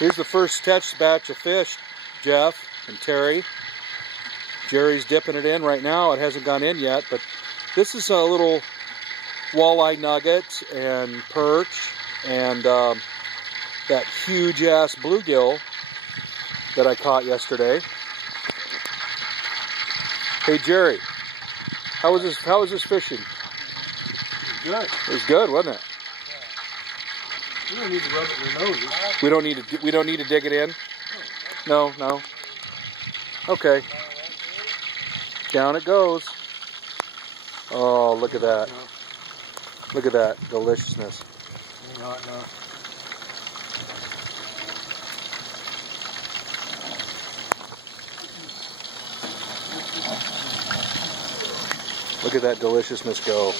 Here's the first test batch of fish, Jeff and Terry. Jerry's dipping it in right now. It hasn't gone in yet, but this is a little walleye nugget and perch and that huge ass bluegill that I caught yesterday. Hey Jerry, how was this fishing? It was good. It was good, wasn't it? You don't need to rub it in your nose. We don't need to dig it in? No. Okay. Down it goes. Oh, look at that. Look at that deliciousness. No. Look at that deliciousness go.